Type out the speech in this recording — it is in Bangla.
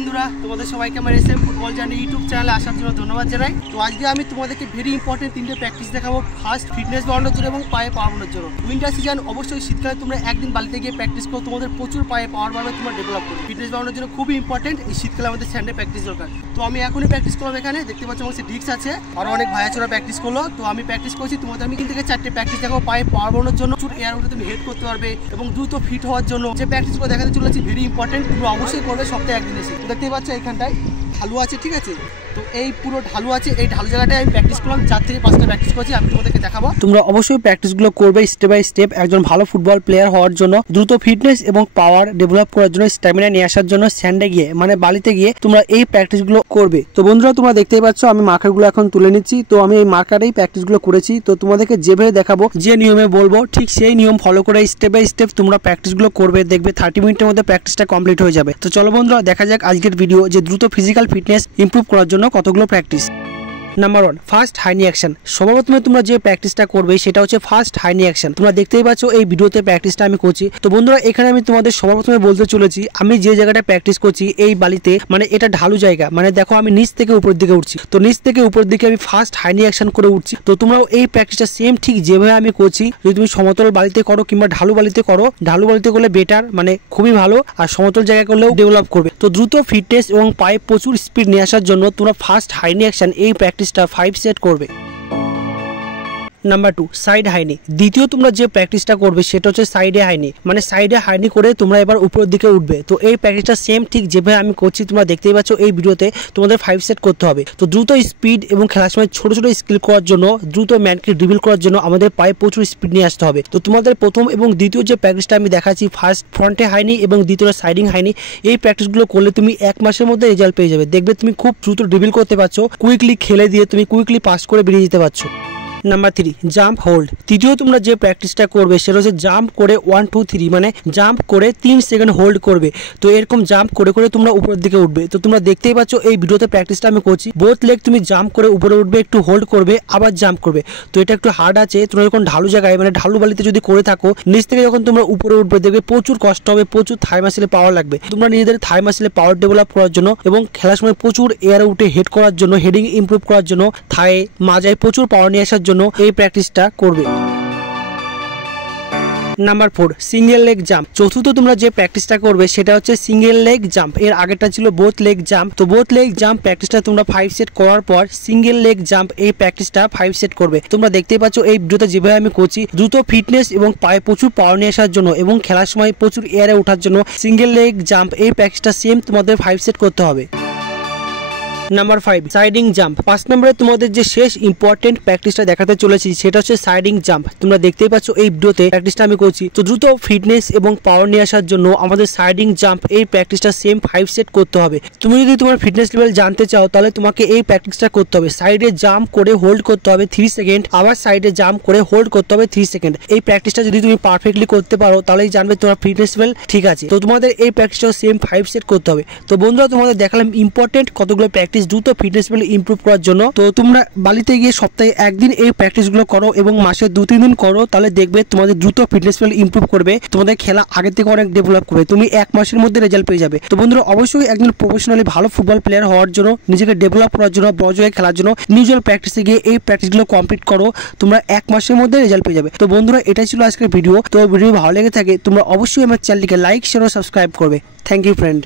বন্ধুরা, তোমাদের সবাইকে আমার এসএম ফুটবল জার্নি ইউটিউব চ্যানেলে আসার জন্য ধন্যবাদ জানাই। তো আজকে আমি তোমাদেরকে ভেরি ইম্পর্টেন্ট তিনটে প্র্যাকটিস দেখাবো। ফার্স্ট, ফিটনেস বাড়ানোর জন্য এবং পায়ে পাওয়ার বাড়ানোর জন্য। উইন্টার সিজন অবশ্যই শীতকালে তোমরা একদিন বালিতে গিয়ে প্র্যাকটিস করো, তোমাদের প্রচুর পায়ে পাওয়ার বাড়বে, তোমরা ডেভেলপ করো। ফিটনেস বাড়ানোর জন্য খুবই ইম্পর্টেন্ট। এই শীতকালে আমাদের স্যান্ডে প্র্যাকটিস দরকার। তো আমি এখনই প্র্যাকটিস করবো। এখানে দেখতে পাচ্ছ আমার ডিস্ক আছে, আরো অনেক ভাইয়াচোরা প্র্যাকটিস করলো। তো আমি প্র্যাকটিস করছি, তোমাদের আমি 3 থেকে 4টে প্র্যাকটিস দেখাবো পায়ে পাওয়ার বাড়ানোর জন্য। এয়ার উঠে তুমি হেড করতে পারবে এবং দ্রুত ফিট হওয়ার জন্য যে প্র্যাকটিসগুলো দেখাতে চলেছি ভেরি ইম্পর্টেন্ট। তোমরা অবশ্যই করবে সপ্তাহে একদিন এসে। দেখতেই পাচ্ছ এখানটায় ঢালু আছে, ঠিক আছে? তো এই পুরো ঢালু আছে, এই ঢালু জায়গাটায় আমি প্র্যাকটিস করলাম। 4 থেকে 5টা প্র্যাকটিস করছি, আমি তোমাদেরকে দেখাবো। তোমরা অবশ্যই প্র্যাকটিসগুলো করবে স্টেপ বাই স্টেপ। একজন ভালো ফুটবল প্লেয়ার হওয়ার জন্য, দ্রুত ফিটনেস এবং পাওয়ার ডেভেলপ করার জন্য, স্ট্যামিনা নিয়ে আসার জন্য স্যান্ডে গিয়ে মানে বালিতে গিয়ে তোমরা এই প্র্যাকটিসগুলো করবে। তো বন্ধুরা, তোমরা দেখতেই পাচ্ছ আমি মার্কারগুলো এখন তুলে নিচ্ছি। তো আমি এই মার্কারেই প্র্যাকটিসগুলো করেছি। তো তোমাদেরকে যেভাবে দেখাবো, যে নিয়মে বলবো ঠিক সেই নিয়ম ফলো করে স্টেপ বাই স্টেপ তোমরা প্র্যাকটিসগুলো করবে। দেখবে 30 মিনিটের মধ্যে প্র্যাকটিসটা কমপ্লিট হয়ে যাবে। তো চলো বন্ধুরা, দেখা যাক আজকের ভিডিও যে দ্রুত ফিজিক্যাল ফিটনেস ইমপ্রুভ করার জন্য কতগুলো প্র্যাকটিস। Number 1, first হাইনি action. সর্বপ্রথমে তোমরা যে প্র্যাকটিসটা করবে সেটা হচ্ছে ফার্স্ট হাইনি অ্যাকশন। তোমরা দেখতেই পাচ্ছ এই ভিডিওতে প্র্যাকটিসটা আমি করছি। তো বন্ধুরা, এখানে আমি তোমাদের সর্বপ্রথমে বলতে চলেছি, আমি যে জায়গাটা প্র্যাকটিস করছি এই বালিতে, মানে এটা ঢালু জায়গা। মানে দেখো আমি নিচ থেকে উপর দিকে উঠছি। তো নিচ থেকে উপর দিকে আমি ফার্স্ট হাইনি অ্যাকশন করে উঠছি। তো তোমরাও এই প্র্যাকটিসটা সেম ঠিক যেভাবে আমি করছি, যদি তুমি সমতল বালিতে করো কিংবা ঢালু বালিতে করো, ঢালু বালিতে করলে বেটার, মানে খুবই ভালো। আর সমতল জায়গায় করলেও ডেভেলপ করবে। তো দ্রুত ফিটনেস এবং পায়ে প্রচুর স্পিড নিয়ে আসার জন্য তোমরা ফার্স্ট হাইনি অ্যাকশন এই প্র্যাকটিসটা 5 সেট করবে। Number 2, side হাইনি। দ্বিতীয় তোমরা যে প্র্যাকটিসটা করবে সেটা হচ্ছে সাইডে হাইনি। মানে সাইডে হাইনি করে তোমরা এবার উপরের দিকে উঠবে। তো এই প্র্যাকটিসটা সেম ঠিক যেভাবে আমি করছি তোমরা দেখতেই পাচ্ছ এই ভিডিওতে, তোমাদের 5 সেট করতে হবে। তো দ্রুত স্পিড এবং খেলার সময় ছোট ছোট স্কিল করার জন্য, দ্রুত ম্যানকে ড্রিবল করার জন্য আমাদের পায়ে প্রচুর স্পিড নিয়ে আসতে হবে। তো তোমাদের প্রথম এবং দ্বিতীয় যে প্র্যাকটিসটা আমি দেখাচ্ছি, ফার্স্ট ফ্রন্টে হাইনি এবং দ্বিতীয় সাইডিং হাইনি, এই প্র্যাকটিসগুলো করলে তুমি 1 মাসের মধ্যে রেজাল্ট পেয়ে যাবে। দেখবে তুমি খুব দ্রুত ড্রিবল করতে পারছো, কুইকলি খেলে দিয়ে তুমি কুইকলি পাস করে বেরিয়ে যেতে পারছো। Number 3, jump hold. তৃতীয় তোমরা যে প্র্যাকটিসটা করবে সেটা হচ্ছে জাম্প করে 1 2 3, মানে জাম্প করে 3 সেকেন্ড হোল্ড করবে। তো এরকম জাম্প করে করে তোমরা উপরের দিকে উঠবে। তো তোমরা দেখতেই পাচ্ছ এই ভিডিওতে প্র্যাকটিসটা আমি করছি। বোথ লেগ তুমি জাম্প করে উপরে উঠবে, একটু হোল্ড করবে, আবার জাম্প করবে। তো এটা একটু হার্ড আছে। তোমরা যখন ঢালু জায়গায় মানে ঢালু বালিতে যদি করে থাকো, নিচ থেকে যখন তোমরা উপরে উঠবে দেখবে প্রচুর কষ্ট হবে, প্রচুর থাই মাসেলে পাওয়ার লাগবে। তোমরা নিজেদের থাই মাসেলে পাওয়ার ডেভেলপ করার জন্য এবং খেলার সময় প্রচুর এয়ারে উঠে হেড করার জন্য, হেডিং ইমপ্রুভ করার জন্য, থায়ে মাজায় প্রচুর পাওয়ার নিয়ে আসার জন্য এই প্র্যাকটিসটা করবে। Number 4, single leg jump. চতুর্থ তোমরা যে প্র্যাকটিসটা করবে সেটা হচ্ছে সিঙ্গেল লেগ জাম্প। এর আগেরটা ছিল বোথ লেগ জাম্প। তো বোথ লেগ জাম্প প্র্যাকটিসটা তোমরা 5 সেট করার পর সিঙ্গেল লেগ জাম্প এই প্র্যাকটিসটা 5 সেট করবে। তোমরা দেখতেই পাচ্ছ এই ভিডিওতে যেভাবে আমি করছি, দ্রুত ফিটনেস এবং পায়ে প্রচুর পাওয়ার নিয়ে আসার জন্য এবং খেলার সময় প্রচুর এয়ারে ওঠার জন্য সিঙ্গেল লেগ জাম্প এই প্র্যাকটিসটা সেম তোমাদের 5 সেট করতে হবে। Number 5, siding jump. 5 নম্বরে তোমাদের যে শেষ ইম্পর্টেন্ট প্র্যাকটিসটা দেখাতে চলেছি সেটা হচ্ছে সাইডিং জাম্প। তোমরা দেখতেই পাচ্ছ এই ভিডিওতে প্র্যাকটিসটা আমি করছি। তো দ্রুত ফিটনেস এবং পাওয়ার নিয়ে আসার জন্য আমাদের সাইডিং জাম্প এই প্র্যাকটিসটা সেম 5 সেট করতে হবে। তুমি যদি তোমার ফিটনেস লেভেল জানতে চাও তাহলে তোমাকে এই প্র্যাকটিসটা করতে হবে। সাইডে জাম্প করে হোল্ড করতে হবে 3 সেকেন্ড, আবার সাইডে জাম্প করে হোল্ড করতে হবে 3 সেকেন্ড। এই প্র্যাকটিসটা যদি তুমি পারফেক্টলি করতে পারো তাহলেই জানবে তোমার ফিটনেস লেভেল ঠিক আছে। তো তোমাদের এই প্র্যাকটিসটা সেম 5 সেট করতে হবে। তো বন্ধুরা, তোমাদের দেখালাম ইম্পর্টেন্ট কতগুলো প্র্যাকটিস দ্রুত ফিটনেস লেভেল ইমপ্রুভ করার জন্য। তো তোমরা বালিতে গিয়ে সপ্তাহে একদিন এই প্র্যাকটিসগুলো করো এবং মাসে 2-3 দিন করো, তাহলে দেখবে তোমাদের দ্রুত ফিটনেস লেভেল ইমপ্রুভ করবে, তোমাদের খেলা আগে থেকে অনেক ডেভেলপ করবে, তুমি 1 মাসের মধ্যে রেজাল্ট পেয়ে যাবে। তো বন্ধুরা, অবশ্যই একজন প্রফেশনালি ভালো ফুটবল প্লেয়ার হওয়ার জন্য, নিজেকে ডেভেলপ করার জন্য, বড় জায়গায় খেলার জন্য নিউজুয়াল প্র্যাকটিসে গিয়ে এই প্র্যাকটিসগুলো কমপ্লিট করো, তোমরা 1 মাসের মধ্যে রেজাল্ট পেয়ে যাবে। তো বন্ধুরা, এটাই ছিল আজকের ভিডিও। তো ভিডিও ভালো লেগে থাকে তোমরা অবশ্যই আমার চ্যানেলটিকে লাইক, শেয়ার ও সাবস্ক্রাইব করবে। Thank you friend.